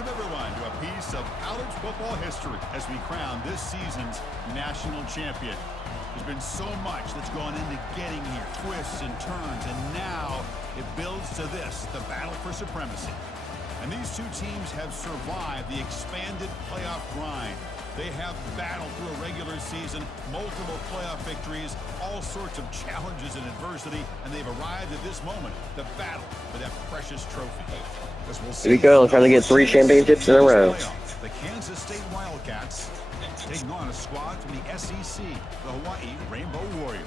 Welcome, everyone, to a piece of college football history as we crown this season's national champion. There's been so much that's gone into getting here, twists and turns, and now it builds to this, the battle for supremacy. And these two teams have survived the expanded playoff grind. They have battled through a regular season, multiple playoff victories, all sorts of challenges and adversity, and they've arrived at this moment, the battle for that precious trophy. Here we go, trying to get 3 championships in a row. The Kansas State Wildcats taking on a squad from the SEC, the Hawaii Rainbow Warriors.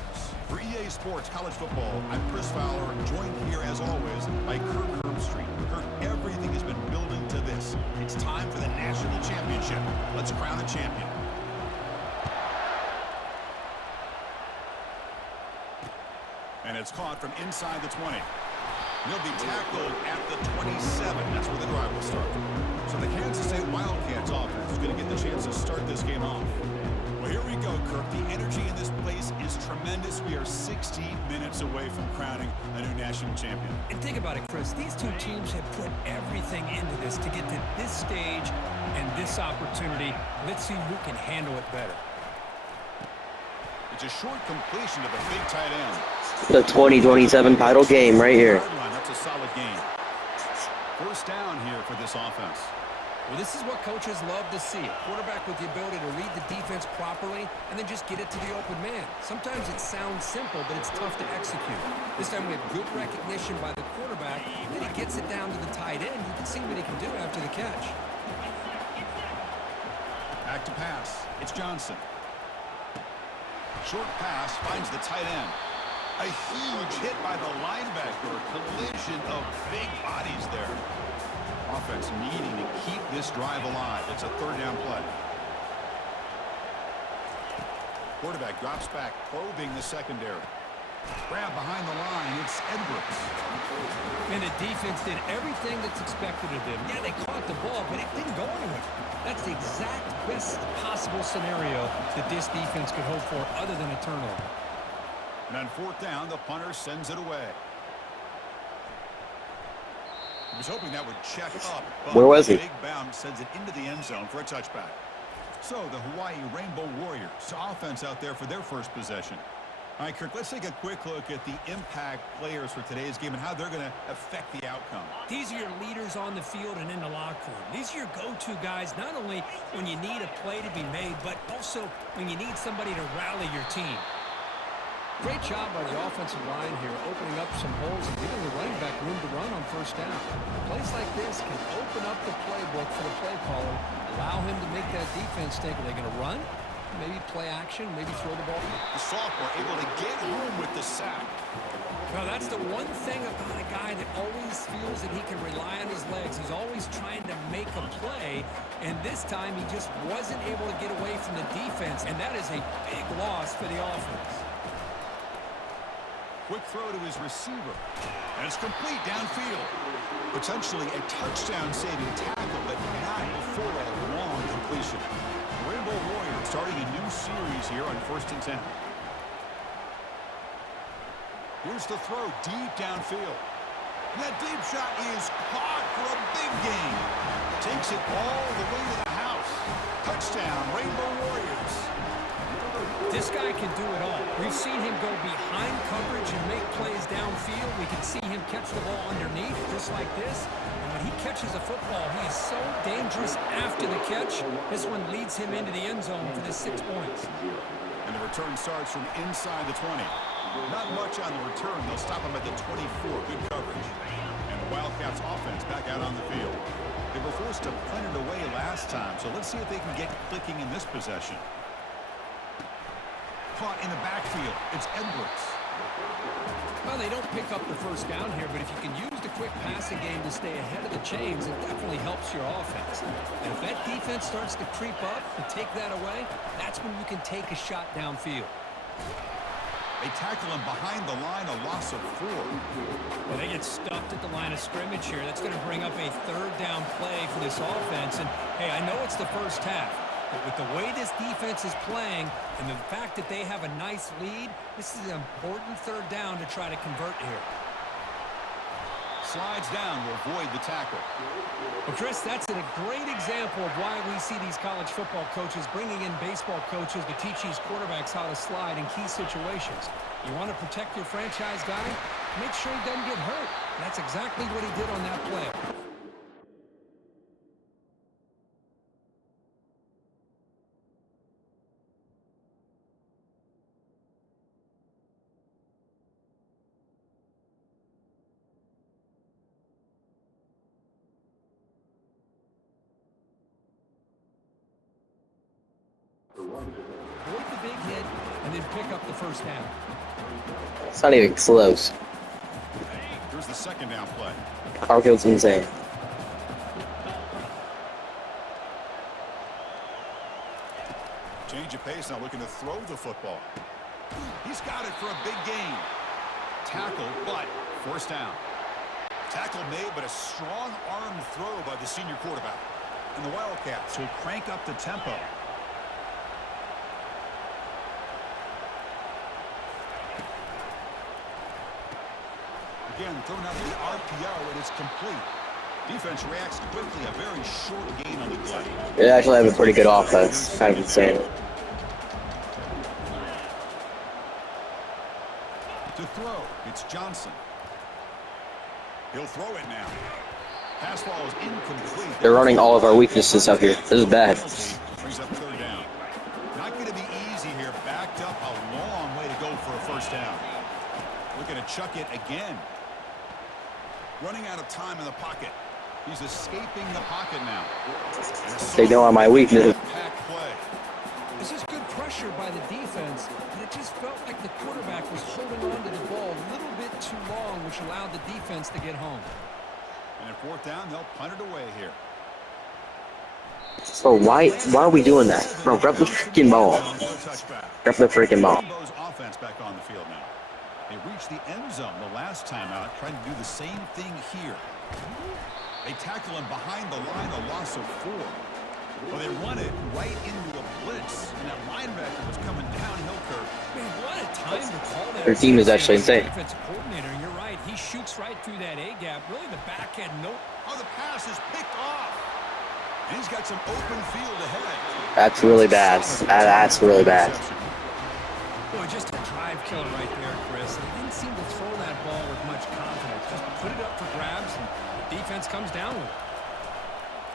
For EA Sports College Football, I'm Chris Fowler, joined here as always by Kirk Herbstreit. Kirk, everything has been building to this. It's time for the national championship. Let's crown a champion. And it's caught from inside the 20. He'll be tackled at the 27. That's where the drive will start. So the Kansas State Wildcats offense is going to get the chance to start this game off. Well, here we go, Kirk. The energy in this place is tremendous. We are 60 minutes away from crowning a new national champion. And think about it, Chris. These two teams have put everything into this to get to this stage and this opportunity. Let's see who can handle it better. It's a short completion to the big tight end. The 2027 title game right here. That's a solid game. First down here for this offense. Well, this is what coaches love to see. A quarterback with the ability to read the defense properly and then just get it to the open man. Sometimes it sounds simple, but it's tough to execute. This time we have good recognition by the quarterback. Then he gets it down to the tight end. You can see what he can do after the catch. Back to pass. It's Johnson. Short pass finds the tight end. A huge hit by the linebacker. Collision of big bodies there. Offense needing to keep this drive alive. It's a third down play. Quarterback drops back, probing the secondary. Grab behind the line. It's Edwards. And the defense did everything that's expected of them. Yeah, they caught the ball, but it didn't go anywhere. That's the exact best possible scenario that this defense could hope for other than a turnover. And on fourth down, the punter sends it away. He was hoping that would check up. Where was he? Big bounce sends it into the end zone for a touchback. So the Hawaii Rainbow Warriors offense out there for their first possession. All right, Kirk, let's take a quick look at the impact players for today's game and how they're going to affect the outcome. These are your leaders on the field and in the locker room. These are your go-to guys, not only when you need a play to be made, but also when you need somebody to rally your team. Great job by the offensive line here, opening up some holes and giving the running back room to run on first down. Plays like this can open up the playbook for the play caller, allow him to make that defense think, are they going to run? Maybe play action, maybe throw the ball. The sophomore able to get home with the sack. Well, that's the one thing about a guy that always feels that he can rely on his legs. He's always trying to make a play, and this time he just wasn't able to get away from the defense, and that is a big loss for the offense. Quick throw to his receiver, and it's complete downfield. Potentially a touchdown-saving tackle, but not before a long completion. Rainbow Warriors starting a new series here on 1st and 10. Here's the throw deep downfield. And that deep shot is caught for a big gain. Takes it all the way to the house. Touchdown, Rainbow Warriors. This guy can do it all. We've seen him go behind coverage and make plays downfield. We can see him catch the ball underneath just like this. And when he catches a football, he is so dangerous after the catch. This one leads him into the end zone for the 6 points. And the return starts from inside the 20. Not much on the return. They'll stop him at the 24. Good coverage. And the Wildcats offense back out on the field. They were forced to punt it away last time, so let's see if they can get clicking in this possession. Caught in the backfield. It's Edwards. Well, they don't pick up the first down here, but if you can use the quick passing game to stay ahead of the chains, it definitely helps your offense. And if that defense starts to creep up and take that away, that's when you can take a shot downfield. They tackle him behind the line, a loss of 4. Well, they get stuffed at the line of scrimmage here. That's going to bring up a third down play for this offense. And, hey, I know it's the first half, but with the way this defense is playing and the fact that they have a nice lead, this is an important third down to try to convert here. slides down to avoid the tackle. Well, Chris, that's a great example of why we see these college football coaches bringing in baseball coaches to teach these quarterbacks how to slide in key situations. You want to protect your franchise guy? Make sure he doesn't get hurt. That's exactly what he did on that play. Avoid the big hit and then pick up the first down. It's not even close. Here's the second down play. Harfield's insane. Change of pace, now looking to throw the football. He's got it for a big gain. Tackle, but first down. Tackle made, but a strong arm throw by the senior quarterback. And the Wildcats will crank up the tempo. Again, thrown out the RPO, and it's complete. Defense reacts quickly. A very short gain on the play. They actually have a pretty good offense. Kind of insane. To throw, it's Johnson. He'll throw it now. Pass ball is incomplete. They're running all of our weaknesses up here. This is bad. Brings up third down. Not going to be easy here. Backed up a long way to go for a first down. Looking to chuck it again. Running out of time in the pocket. He's escaping the pocket now. They know my weakness. This is good pressure by the defense, but it just felt like the quarterback was holding on to the ball a little bit too long, which allowed the defense to get home. And at fourth down, they'll punt it away here. So why are we doing that? Bro, grab the freaking ball. Grab the freaking ball. Offense back on the field now. They reached the end zone the last time out, trying to do the same thing here. They tackle him behind the line, a loss of 4. Well, they run it right into a blitz, and that linebacker was coming downhill curve. Man, what a time to call that. Their team is actually insane. Defensive coordinator, you're right. He shoots right through that A-gap. Really, the back had no... Oh, the pass is picked off. And he's got some open field ahead. That's really bad. That's really bad. Boy, just a drive killer right there, Chris. They didn't seem to throw that ball with much confidence. Just put it up for grabs, and the defense comes down with it.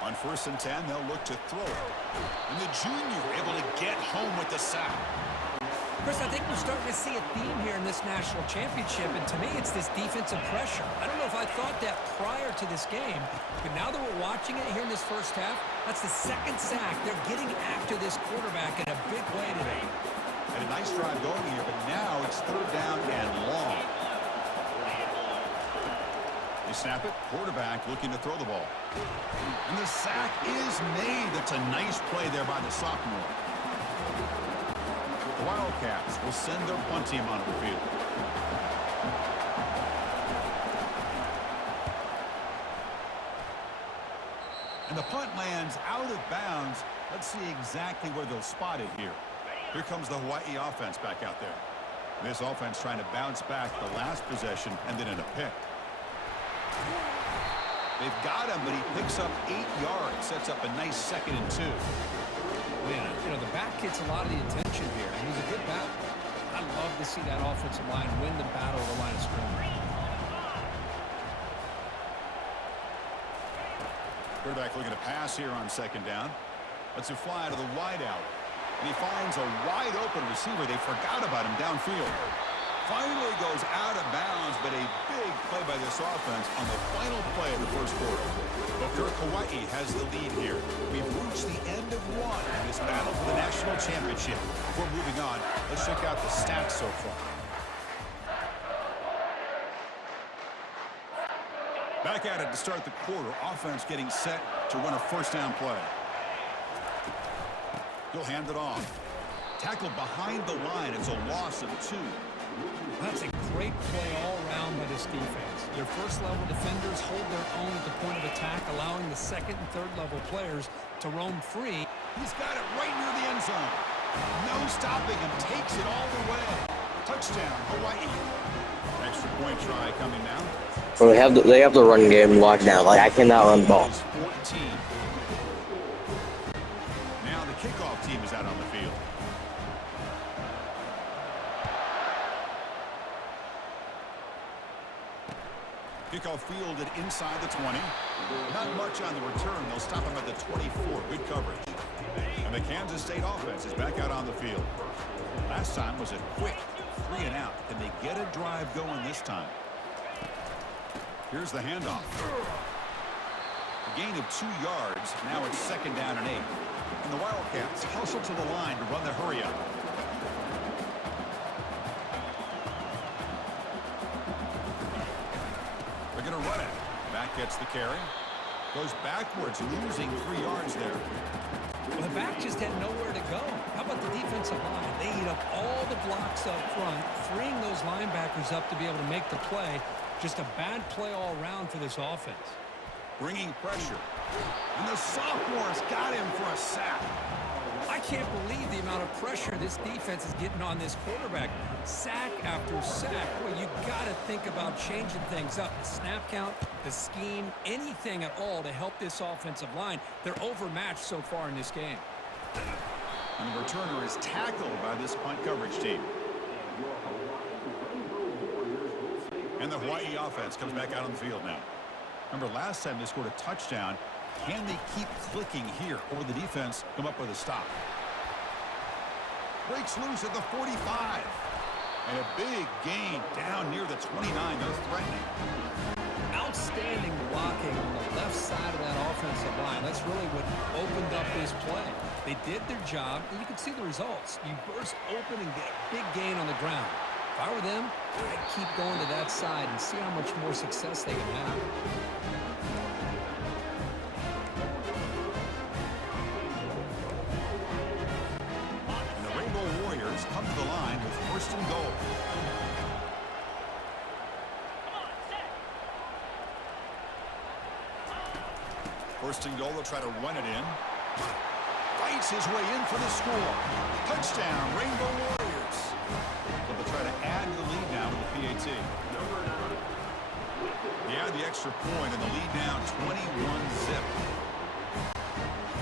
On 1st and 10, they'll look to throw it. And the junior able to get home with the sack. Chris, I think we're starting to see a theme here in this national championship, and to me, it's this defensive pressure. I don't know if I thought that prior to this game, but now that we're watching it here in this first half, that's the second sack. They're getting after this quarterback in a big way today. And a nice drive going here, but now it's third down and long. They snap it. Quarterback looking to throw the ball. And the sack is made. That's a nice play there by the sophomore. The Wildcats will send their punt team onto the field. And the punt lands out of bounds. Let's see exactly where they'll spot it here. Here comes the Hawaii offense back out there. This offense trying to bounce back the last possession and then in a pick. They've got him, but he picks up 8 yards, sets up a nice 2nd and 2. Man, you know, the back gets a lot of the attention here. It was a good battle. I love to see that offensive line win the battle of the line of scrimmage. Quarterback looking to pass here on 2nd down. Lets it fly to the wideout. And he finds a wide-open receiver. They forgot about him downfield. Finally goes out of bounds, but a big play by this offense on the final play of the first quarter. But Hawaii has the lead here. We've reached the end of one in this battle for the national championship. Before moving on, let's check out the stats so far. Back at it to start the quarter. Offense getting set to run a first down play. He'll hand it off. Tackled behind the line. It's a loss of 2. That's a great play all around by this defense. Their first-level defenders hold their own at the point of attack, allowing the second and third-level players to roam free. He's got it right near the end zone. No stopping him. Takes it all the way. Touchdown, Hawaii. Extra point two-point try coming now. Well, they have the run game locked down. Like, I cannot run the ball. 14. Now the kickoff team is out on the field. Kickoff fielded inside the 20. Not much on the return. They'll stop him at the 24. Good coverage. And the Kansas State offense is back out on the field. Last time was a quick 3 and out. Can they get a drive going this time? Here's the handoff. A gain of 2 yards. Now it's 2nd down and 8. And the Wildcats hustle to the line to run the hurry up. They're going to run it. Back gets the carry. Goes backwards, losing 3 yards there. Well, the back just had nowhere to go. How about the defensive line? They eat up all the blocks up front, freeing those linebackers up to be able to make the play. Just a bad play all around for this offense. Bringing pressure. And the sophomore's got him for a sack. I can't believe the amount of pressure this defense is getting on this quarterback. Sack after sack. Well, you got to think about changing things up. The snap count, the scheme, anything at all to help this offensive line. They're overmatched so far in this game. And the returner is tackled by this punt coverage team. And the Hawaii offense comes back out on the field now. Remember, last time they scored a touchdown. Can they keep clicking here, or the defense come up with a stop? Breaks loose at the 45. And a big gain down near the 29. They're threatening. Outstanding blocking on the left side of that offensive line. That's really what opened up this play. They did their job, and you can see the results. You burst open and get a big gain on the ground. If I were them, I'd keep going to that side and see how much more success they can have. And the Rainbow Warriors come to the line with 1st and goal. First and goal, they'll try to run it in. Fights his way in for the score. Touchdown, Rainbow Warriors. So they'll try to add to the lead now with the PAT. They add the extra point and the lead now 21-zip.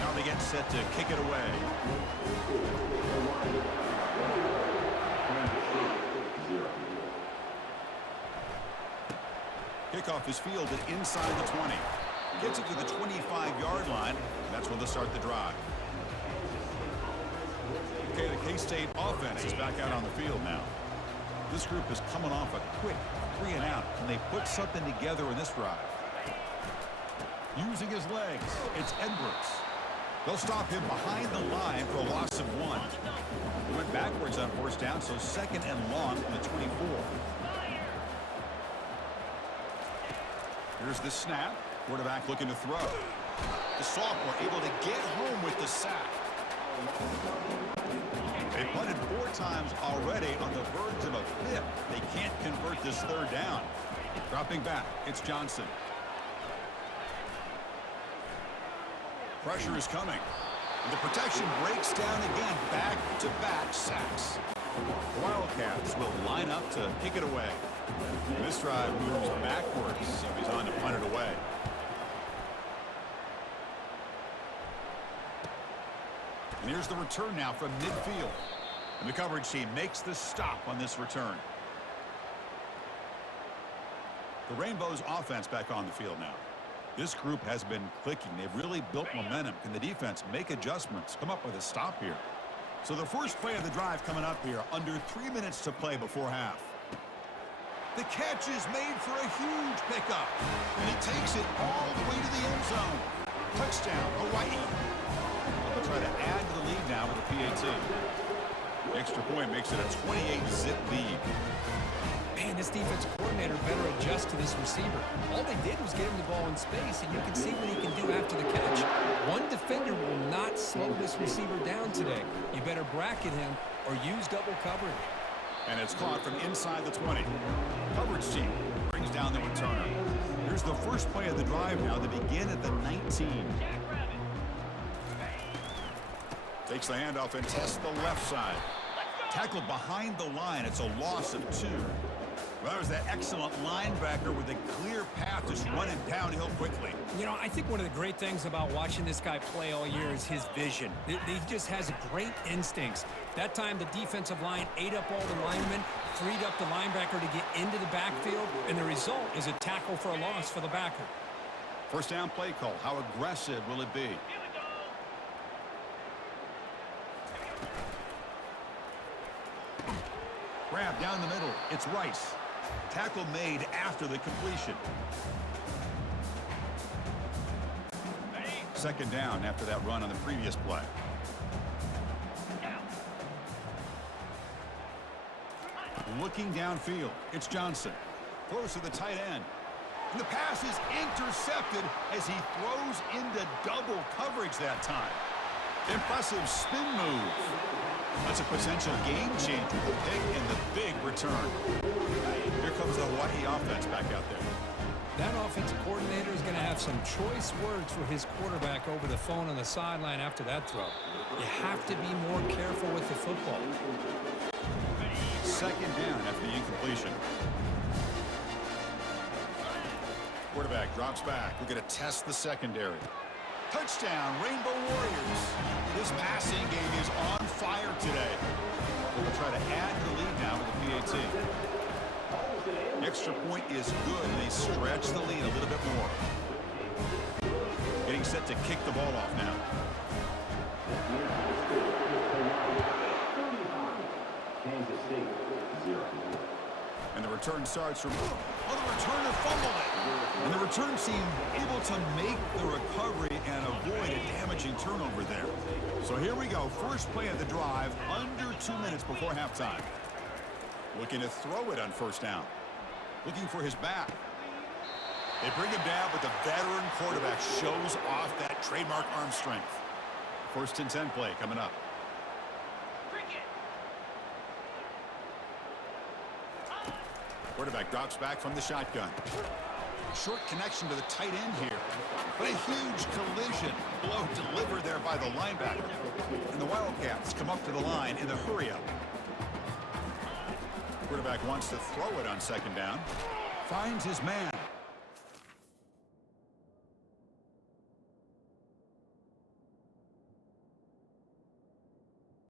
Now they get set to kick it away. Kickoff is fielded inside the 20. Gets it to the 25-yard line. That's where they'll start the drive. Okay, the K-State offense is back out on the field now. This group is coming off a quick 3 and out. Can they put something together in this drive? Using his legs, it's Edwards. They'll stop him behind the line for a loss of 1. He went backwards on 1st down, so 2nd and long from the 24. Here's the snap. Quarterback looking to throw. The sophomore able to get home with the sack. They punted 4 times already on the verge of a 5th. They can't convert this 3rd down. Dropping back, it's Johnson. Pressure is coming. And the protection breaks down again. Back-to-back sacks. The Wildcats will line up to kick it away. This drive moves backwards, so he's on to punt it away. And here's the return now from midfield. And the coverage team makes the stop on this return. The Rainbows offense back on the field now. This group has been clicking. They've really built momentum. Can the defense make adjustments, come up with a stop here? So the first play of the drive coming up here, under 3 minutes to play before half. The catch is made for a huge pickup. And he takes it all the way to the end zone. Touchdown, Hawaii. They'll try to add to the lead now with a PAT. The extra point makes it a 28-zip lead. Man, this defensive coordinator better adjust to this receiver. All they did was get him the ball in space, and you can see what he can do after the catch. One defender will not slow this receiver down today. You better bracket him or use double coverage. And it's caught from inside the 20. Coverage team brings down the returner. Here's the first play of the drive now. They begin at the 19. Takes the handoff and tests the left side. Tackled behind the line. It's a loss of 2. Well, that was that excellent linebacker with a clear path just running downhill quickly. You know, I think one of the great things about watching this guy play all year is his vision. He just has great instincts. That time, the defensive line ate up all the linemen, freed up the linebacker to get into the backfield, and the result is a tackle for a loss for the backer. First down play call. How aggressive will it be? Grab down the middle. It's Rice. Tackle made after the completion. Second down after that run on the previous play. Looking downfield. It's Johnson. Throws to the tight end. And the pass is intercepted as he throws into double coverage that time. Impressive spin move. That's a potential game changer. The pick and the big return. Here comes the Hawaii offense back out there. That offensive coordinator is going to have some choice words for his quarterback over the phone on the sideline after that throw. You have to be more careful with the football. Second down after the incompletion. Quarterback drops back. We're going to test the secondary. Touchdown, Rainbow Warriors. This passing game is on fire today. We'll try to add the lead now with the PAT. Extra point is good, and they stretch the lead a little bit more. Getting set to kick the ball off now. And the return starts from... Oh, the returner fumbled it. And the return team able to make the recovery and avoid a damaging turnover there. So here we go. First play of the drive, under 2 minutes before halftime. Looking to throw it on first down. Looking for his back. They bring him down, but the veteran quarterback shows off that trademark arm strength. First and 10 play coming up. Quarterback drops back from the shotgun. Short connection to the tight end here. But a huge collision blow delivered there by the linebacker. And the Wildcats come up to the line in the hurry-up. Quarterback wants to throw it on second down. Finds his man.